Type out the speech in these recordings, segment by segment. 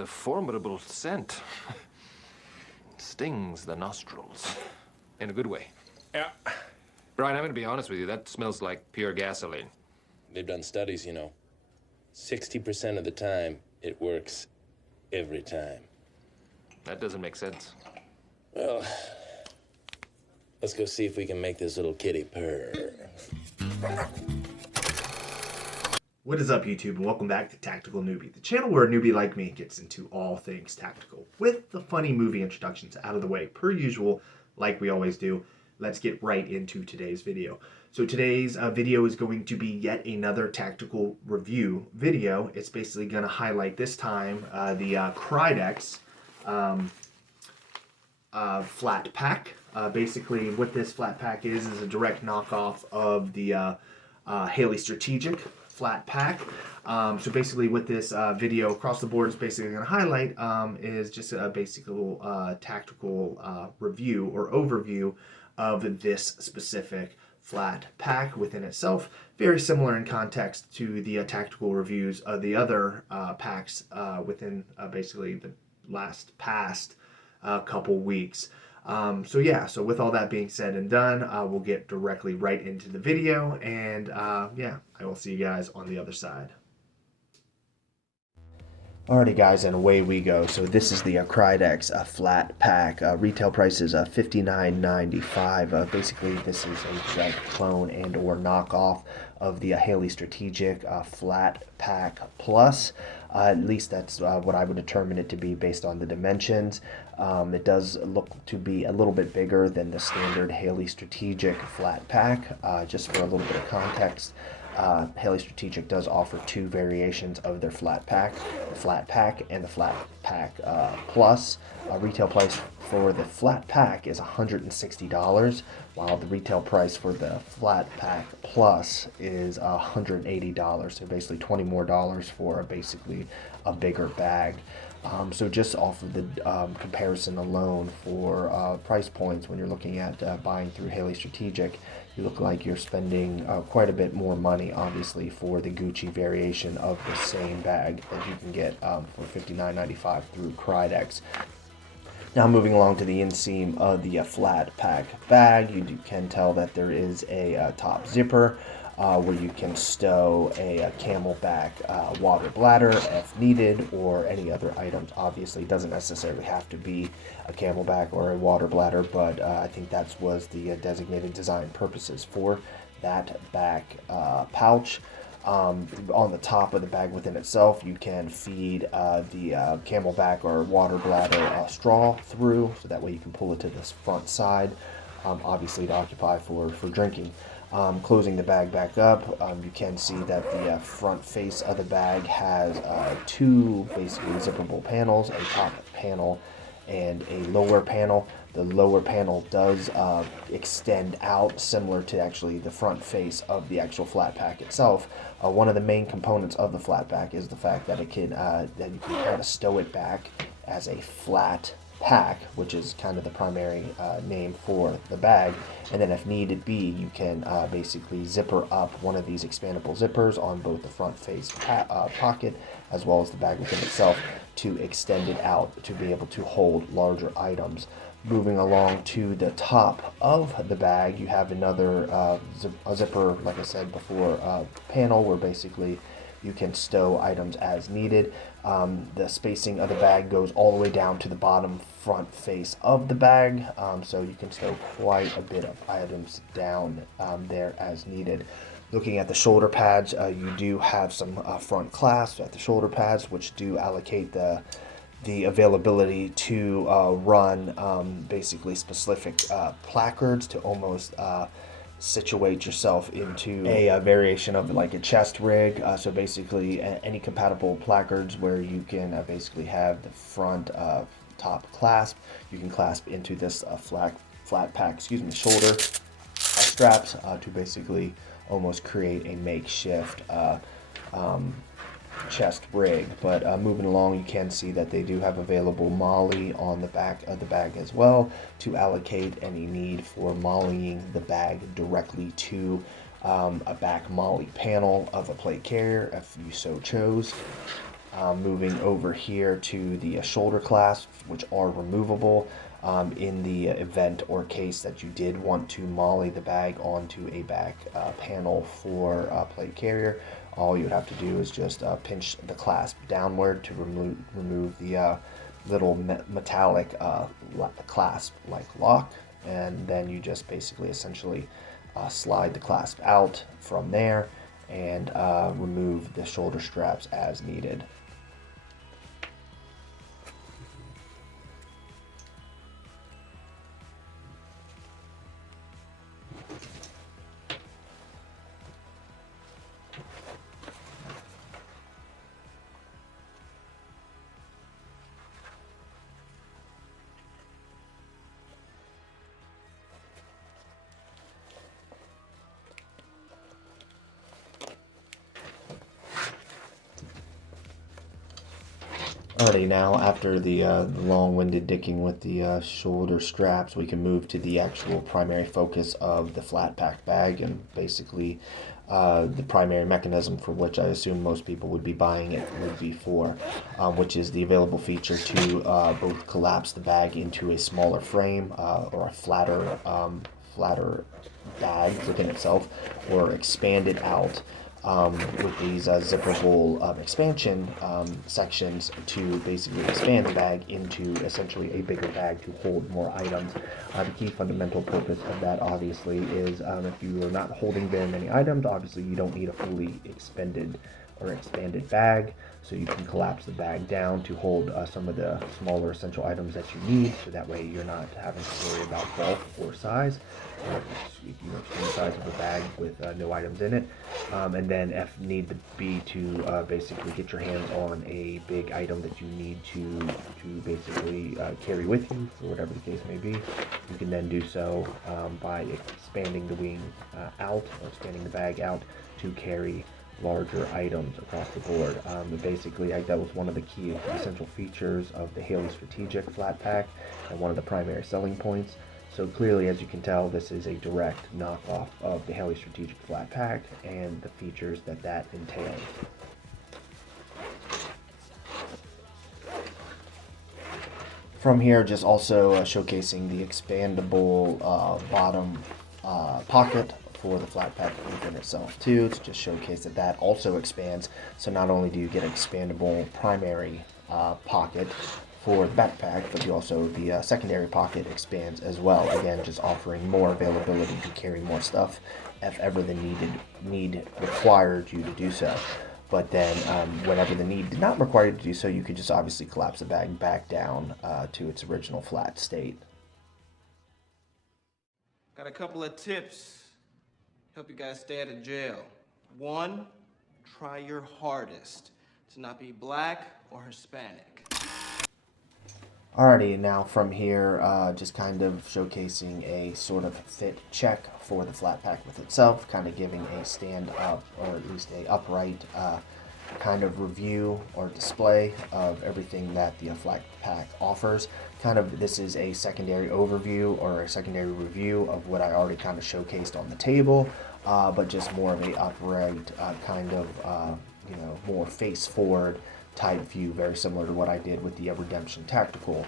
a formidable scent. Stings the nostrils. In a good way. Yeah. Brian, I'm gonna be honest with you, that smells like pure gasoline. They've done studies, you know. 60% of the time, it works every time. That doesn't make sense. Well, let's go see if we can make this little kitty purr. What is up, YouTube, and welcome back to Tactical Newbie, the channel where a newbie like me gets into all things tactical. With the funny movie introductions out of the way, per usual, like we always do, let's get right into today's video. So today's video is going to be yet another tactical review video. It's basically going to highlight this time the KRYDEX Flat Pack. Basically, what this Flat Pack is a direct knockoff of the Haley Strategic Flat Pack. So basically what this video across the board is basically going to highlight is just a basic little tactical review or overview of this specific flat pack within itself. Very similar in context to the tactical reviews of the other packs within basically the past couple weeks. So with all that being said and done, we'll get directly right into the video, and yeah, I will see you guys on the other side. Alrighty guys, and away we go. So this is the KRYDEX Flat Pack. Retail price is $59.95. Basically, this is a direct clone and or knockoff of the Haley Strategic Flat Pack Plus. At least that's what I would determine it to be based on the dimensions. It does look to be a little bit bigger than the standard Haley Strategic Flat Pack. Just for a little bit of context, Haley Strategic does offer two variations of their flat pack, the flat pack and the flat pack plus. Retail price for the flat pack is $160, while the retail price for the flat pack plus is $180. So basically $20 more for basically a bigger bag. So just off of the comparison alone for price points, when you're looking at buying through Haley Strategic, you look like you're spending quite a bit more money, obviously, for the Gucci variation of the same bag that you can get for $59.95 through KRYDEX. Now moving along to the inseam of the flat pack bag, you can tell that there is a top zipper where you can stow a camelback water bladder if needed, or any other items. Obviously, it doesn't necessarily have to be a camelback or a water bladder, but I think that was the designated design purposes for that back pouch. On the top of the bag within itself, you can feed the camelback or water bladder straw through, so that way you can pull it to this front side, obviously to occupy for drinking. Closing the bag back up, you can see that the front face of the bag has two basically zippable panels, a top panel and a lower panel. The lower panel does extend out, similar to actually the front face of the actual flat pack itself. One of the main components of the flat pack is the fact that it can that you can kind of stow it back as a flat pack, which is kind of the primary name for the bag, and then if needed be, you can basically zipper up one of these expandable zippers on both the front face pocket as well as the bag within itself to extend it out to be able to hold larger items. Moving along to the top of the bag, you have another a zipper, like I said before, panel where basically you can stow items as needed. The spacing of the bag goes all the way down to the bottom front face of the bag, so you can stow quite a bit of items down there as needed. Looking at the shoulder pads, you do have some front clasps at the shoulder pads, which do allocate the availability to run basically specific placards to almost situate yourself into a variation of like a chest rig. So basically any compatible placards where you can basically have the front top clasp, you can clasp into this flat pack, shoulder straps to basically almost create a makeshift chest rig. But moving along, you can see that they do have available molly on the back of the bag as well to allocate any need for mollying the bag directly to a back molly panel of a plate carrier if you so chose. Moving over here to the shoulder clasps, which are removable. In the event or case that you did want to molly the bag onto a back panel for a plate carrier, all you would have to do is just pinch the clasp downward to remove the little metallic clasp like lock, and then you just basically essentially slide the clasp out from there and remove the shoulder straps as needed. Alrighty, now after the long-winded dicking with the shoulder straps, we can move to the actual primary focus of the flat pack bag, and basically the primary mechanism for which I assume most people would be buying it would be for, which is the available feature to both collapse the bag into a smaller frame or a flatter bag within itself, or expand it out with these zippable expansion sections to basically expand the bag into essentially a bigger bag to hold more items. The key fundamental purpose of that obviously is if you are not holding very many items, obviously you don't need a fully expanded bag, so you can collapse the bag down to hold some of the smaller essential items that you need, so that way you're not having to worry about bulk or size. If you extreme size of a bag with no items in it, and then if need be to basically get your hands on a big item that you need to basically carry with you for whatever the case may be, you can then do so by expanding the wing out, or expanding the bag out to carry larger items across the board. But basically, that was one of the key essential features of the Haley Strategic Flat Pack, and one of the primary selling points. So clearly, as you can tell, this is a direct knockoff of the Haley Strategic Flat Pack and the features that entails. From here, just also showcasing the expandable bottom pocket for the flat pack within itself too, to just showcase that also expands. So not only do you get an expandable primary pocket for the backpack, but you also, the secondary pocket expands as well, again just offering more availability to carry more stuff if ever the need required you to do so. But then whenever the need did not require you to do so, you could just obviously collapse the bag back down to its original flat state. Got a couple of tips. Help you guys stay out of jail. 1, try your hardest to not be black or Hispanic. Alrighty, now from here, just kind of showcasing a sort of fit check for the flat pack with itself, kind of giving a stand up, or at least a upright kind of review or display of everything that the flat pack offers. This is a secondary overview or a secondary review of what I already kind of showcased on the table, but just more of a upright kind of more face forward type view, very similar to what I did with the Redemption tactical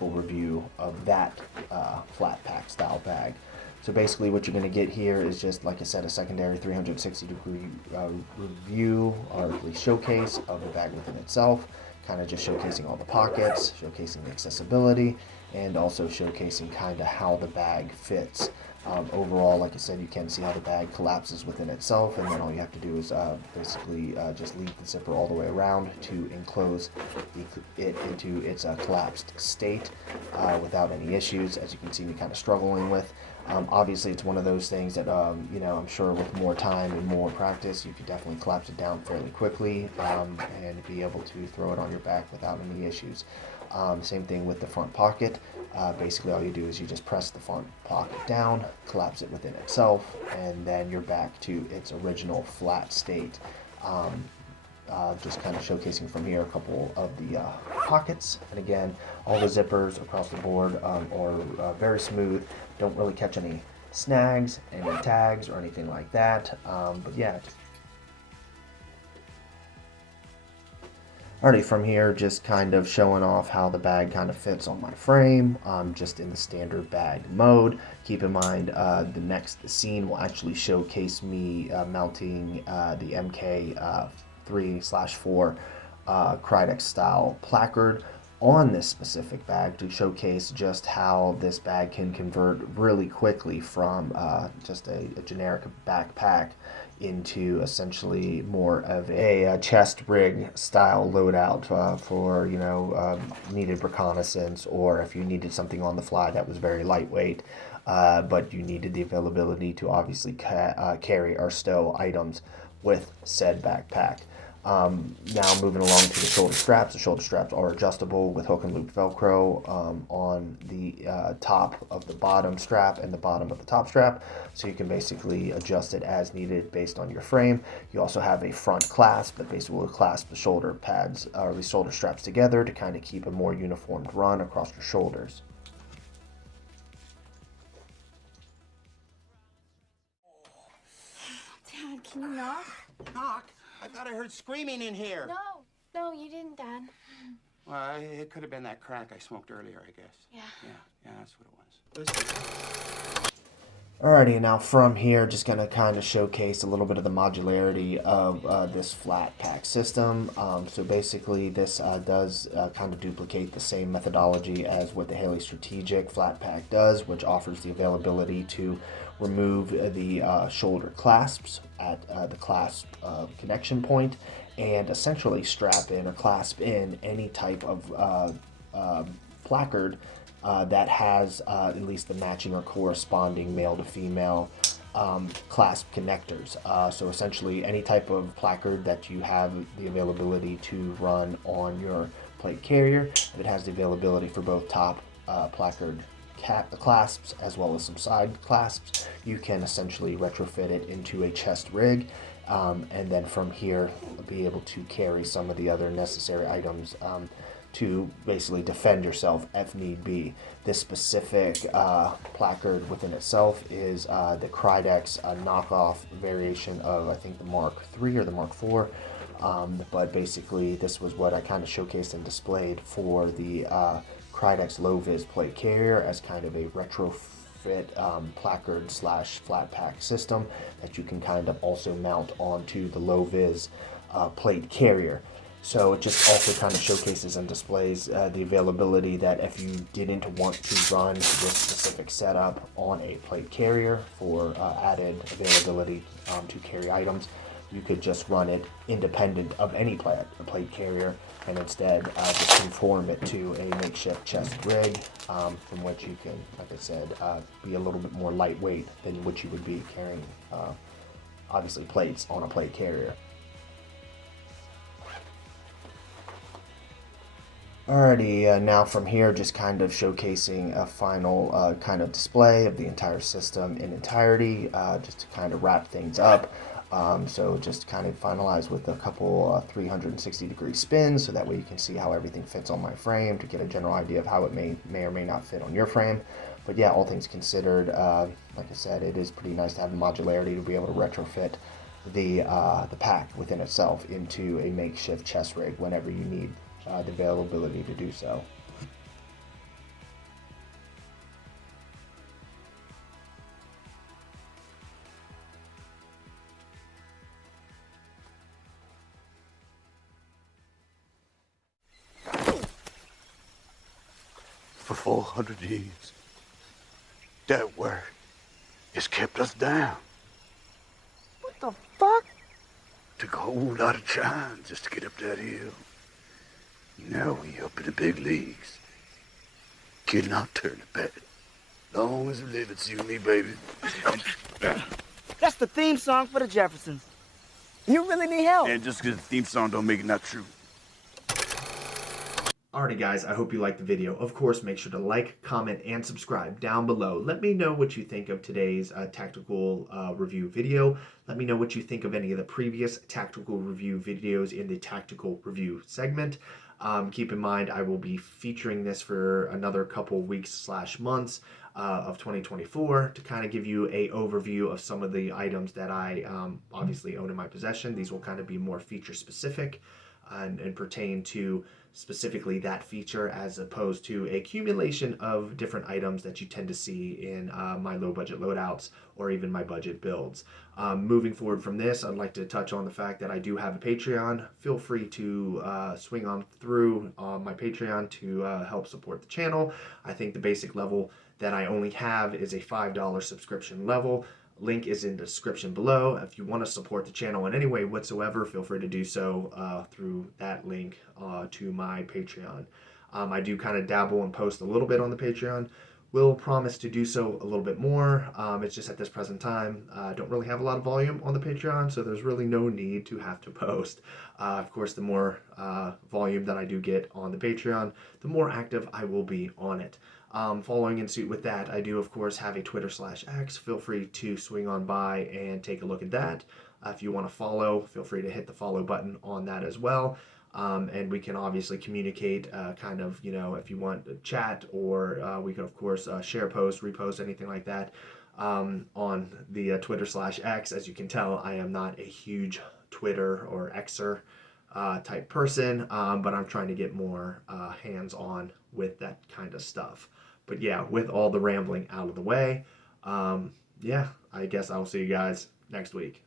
review of that flat pack style bag. So basically what you're going to get here is just, like I said, a secondary 360-degree review, or at least showcase of the bag within itself, kind of just showcasing all the pockets, showcasing the accessibility, and also showcasing kind of how the bag fits. Overall, like I said, you can see how the bag collapses within itself, and then all you have to do is basically just leave the zipper all the way around to enclose it into its collapsed state without any issues, as you can see me kind of struggling with. Obviously, it's one of those things that, I'm sure with more time and more practice, you could definitely collapse it down fairly quickly and be able to throw it on your back without any issues. Same thing with the front pocket. Basically, all you do is you just press the front pocket down, collapse it within itself, and then you're back to its original flat state. Just kind of showcasing from here a couple of the pockets, and again, all the zippers across the board are very smooth, don't really catch any snags, any tags, or anything like that. But yeah, Alrighty, from here, just kind of showing off how the bag kind of fits on my frame, just in the standard bag mode. Keep in mind, the next scene will actually showcase me mounting the MK3/4 KRYDEX style placard on this specific bag to showcase just how this bag can convert really quickly from just a generic backpack into essentially more of a chest rig style loadout for needed reconnaissance, or if you needed something on the fly that was very lightweight, but you needed the availability to obviously carry or stow items with said backpack. Now moving along to the shoulder straps. The shoulder straps are adjustable with hook and loop Velcro on the top of the bottom strap and the bottom of the top strap, so you can basically adjust it as needed based on your frame. You also have a front clasp that basically will clasp the shoulder pads or the shoulder straps together to kind of keep a more uniformed run across your shoulders. Dad, can you knock? Knock? I thought I heard screaming in here. No, you didn't, Dad. Well, it could have been that crack I smoked earlier, I guess. Yeah, that's what it was. Alrighty, now from here, just going to kind of showcase a little bit of the modularity of this flat pack system. So basically, this does kind of duplicate the same methodology as what the Haley Strategic flat pack does, which offers the availability to remove the shoulder clasps at the clasp connection point and essentially strap in or clasp in any type of placard that has at least the matching or corresponding male to female clasp connectors. So essentially any type of placard that you have the availability to run on your plate carrier, if it has the availability for both top placard clasps as well as some side clasps, you can essentially retrofit it into a chest rig, and then from here be able to carry some of the other necessary items to basically defend yourself if need be. This specific placard within itself is the KRYDEX knockoff variation of, I think, the Mark III or the Mark IV. But basically this was what I kind of showcased and displayed for the KRYDEX low-vis plate carrier as kind of a retrofit placard slash flat pack system that you can kind of also mount onto the low-vis plate carrier. So it just also kind of showcases and displays the availability that if you didn't want to run this specific setup on a plate carrier for added availability to carry items, you could just run it independent of any plate carrier and instead just conform it to a makeshift chest rig from which you can, like I said, be a little bit more lightweight than what you would be carrying, obviously, plates on a plate carrier. Alrighty, now from here, just kind of showcasing a final kind of display of the entire system in entirety, just to kind of wrap things up. So just kind of finalize with a couple 360-degree spins, so that way you can see how everything fits on my frame to get a general idea of how it may or may not fit on your frame. But yeah, all things considered, like I said, it is pretty nice to have the modularity to be able to retrofit the pack within itself into a makeshift chest rig whenever you need the availability to do so. For 400 years, that word has kept us down. What the fuck? Took a whole lot of time just to get up that hill. Now we up in the big leagues. Kid, not turn it back. Long as we live, it's you and me, baby. That's the theme song for the Jeffersons. You really need help. And just because the theme song don't make it not true. Alrighty guys, I hope you liked the video. Of course, make sure to like, comment, and subscribe down below. Let me know what you think of today's tactical review video. Let me know what you think of any of the previous tactical review videos in the tactical review segment. Keep in mind, I will be featuring this for another couple weeks / months of 2024 to kind of give you a overview of some of the items that I obviously own in my possession. These will kind of be more feature specific. and pertain to specifically that feature, as opposed to a accumulation of different items that you tend to see in my low budget loadouts or even my budget builds. Moving forward from this, I'd like to touch on the fact that I do have a Patreon. Feel free to swing on through my Patreon to help support the channel. I think the basic level that I only have is a $5 subscription level. Link is in the description below. If you want to support the channel in any way whatsoever, feel free to do so through that link to my Patreon. I do kind of dabble and post a little bit on the Patreon. Will promise to do so a little bit more. It's just at this present time, I don't really have a lot of volume on the Patreon, so there's really no need to have to post. Of course, the more volume that I do get on the Patreon, the more active I will be on it. Following in suit with that, I do, of course, have a Twitter/X. Feel free to swing on by and take a look at that. If you want to follow, feel free to hit the follow button on that as well. And we can obviously communicate kind of, if you want to chat, or we can, of course, share posts, repost, anything like that on the Twitter/X. As you can tell, I am not a huge Twitter or Xer type person, but I'm trying to get more hands-on with that kind of stuff. But yeah, with all the rambling out of the way, yeah, I guess I'll see you guys next week.